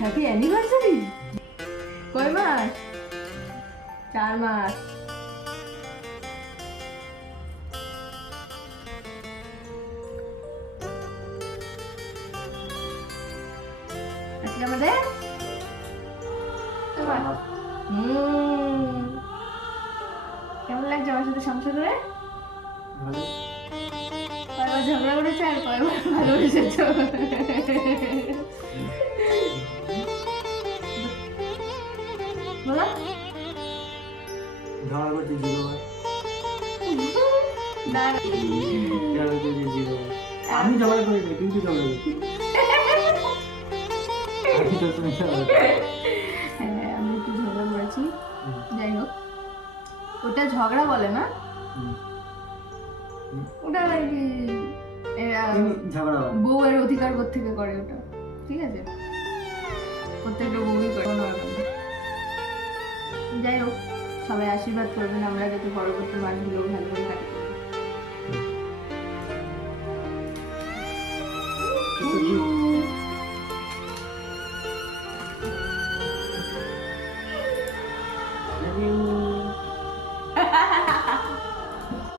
Happy anniversary. কয় মাস? 4 মাস। আজকে আমাদের কেমন লাগছে আমার সাথে সংসার করে? কয়বার ঝগড়া করেছে আর কয়বার ভালোবেসেছো? বলো। ঝগড়া করতে জীবন না আমি ঝগড়া করি না, কিন্তু ঝগড়া করি। আমি তো তুমি হ্যাঁ, আমি একটু ঝগড়া করেছি। যাই হোক, ওটা ঝগড়া বলে না, ওটা আর কি ঝগড়া বউয়ের অধিকার থেকে করে ওটা, ঠিক আছে? প্রত্যেকটা বউই করে, কোনো ব্যাপার না। যাই হোক, সবাই আশীর্বাদ করবেন আমরা যাতে পরবর্তী মাসগুলো ভালো করে কাটাতে পারি।